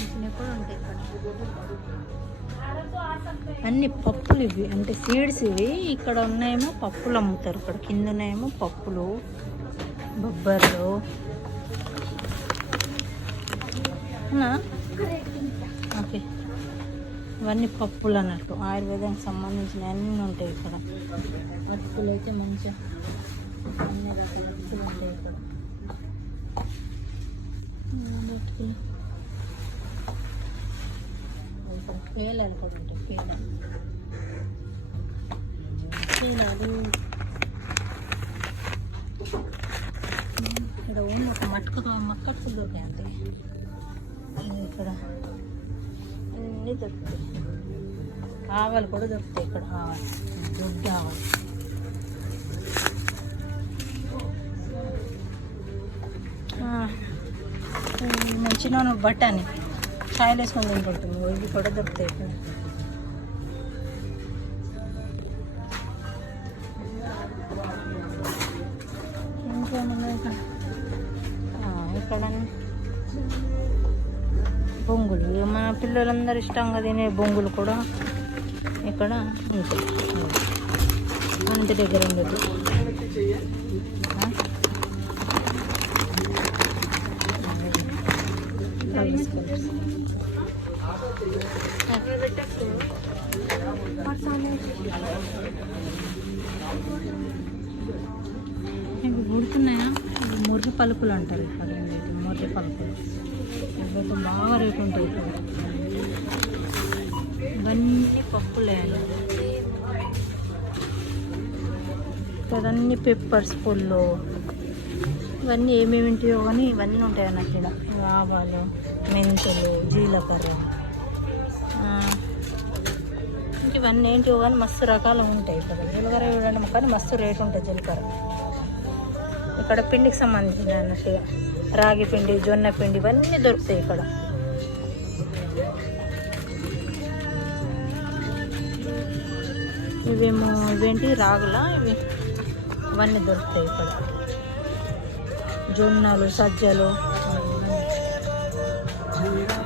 సంబంధించినవి కూడా ఉంటాయి ఇక్కడ. అన్ని పప్పులు ఇవి, అంటే సీడ్స్ ఇవి. ఇక్కడ ఉన్నాయేమో పప్పులు అమ్ముతారు, ఇక్కడ కింద ఉన్నాయేమో పప్పులు, బొబ్బర్లు. ఓకే, ఇవన్నీ పప్పులు అన్నట్టు, ఆయుర్వేదానికి సంబంధించిన అన్నీ ఉంటాయి ఇక్కడ. అటుకులు అయితే మంచిగా అన్ని రకాల అటుకులు ఉంటాయి ఇక్కడ. అటుకులు పేలాలు కూడా ఉంటాయి, పేలాలు. ఇక్కడ ఓన్ ఒక మక్కట్టుకులు దొరికాయి అంటే ఇక్కడ అన్నీ దొరుకుతాయి. ఆవాలు కూడా దొరుకుతాయి ఇక్కడ, ఆవాలు, దొడ్డు ఆవాలు. మంచిగా బఠానీ చాయలు వేసుకొని తింటుంటుంది, ఇవి కూడా దొరుకుతాయి ఇక్కడ. ఇంకేమన్నా ఇక్కడ బొంగులు, మన పిల్లలందరూ ఇష్టంగా తినే బొంగులు కూడా ఇక్కడ ఉంటాయి. మంచి దగ్గర ఉండదు. ఇవి ఉడుకున్నాయా, ముర్రి పలుకులు అంటారు ఇక్కడ. ముర్రి పలుకులు ఇవైతే బాగా రేటు ఉంటాయి ఇక్కడ. ఇవన్నీ పప్పులే, ఇవన్నీ పెప్పర్స్, పుల్లు, ఇవన్నీ ఏమేమి ఉంటాయో కానీ ఇవన్నీ ఉంటాయి అన్నట్టు ఇక్కడ. ఆవాలు, మెంతులు, జీలకర్ర, ఇవన్నీ ఏంటివో కానీ మస్తు రకాలు ఉంటాయి ఇక్కడ. జీలకర్ర చూడండి కానీ మస్తు రేటు ఉంటుంది జీలకర్ర. ఇక్కడ పిండికి సంబంధించిన అన్నట్టు రాగి పిండి, జొన్న పిండి ఇవన్నీ దొరుకుతాయి ఇక్కడ. ఇవేమో ఇవేంటి రాగులా ఇవి, ఇవన్నీ దొరుకుతాయి ఇక్కడ. జొన్నలు, సజ్జలు,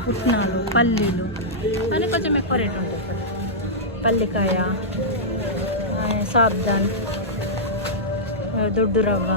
పుట్నాలు, పల్లీలు అని కొంచెం ఎక్కువ రేటు ఉంటాయి ఇక్కడ. పల్లికాయ, సాబ్దాన్, దొడ్డు రవ్వ,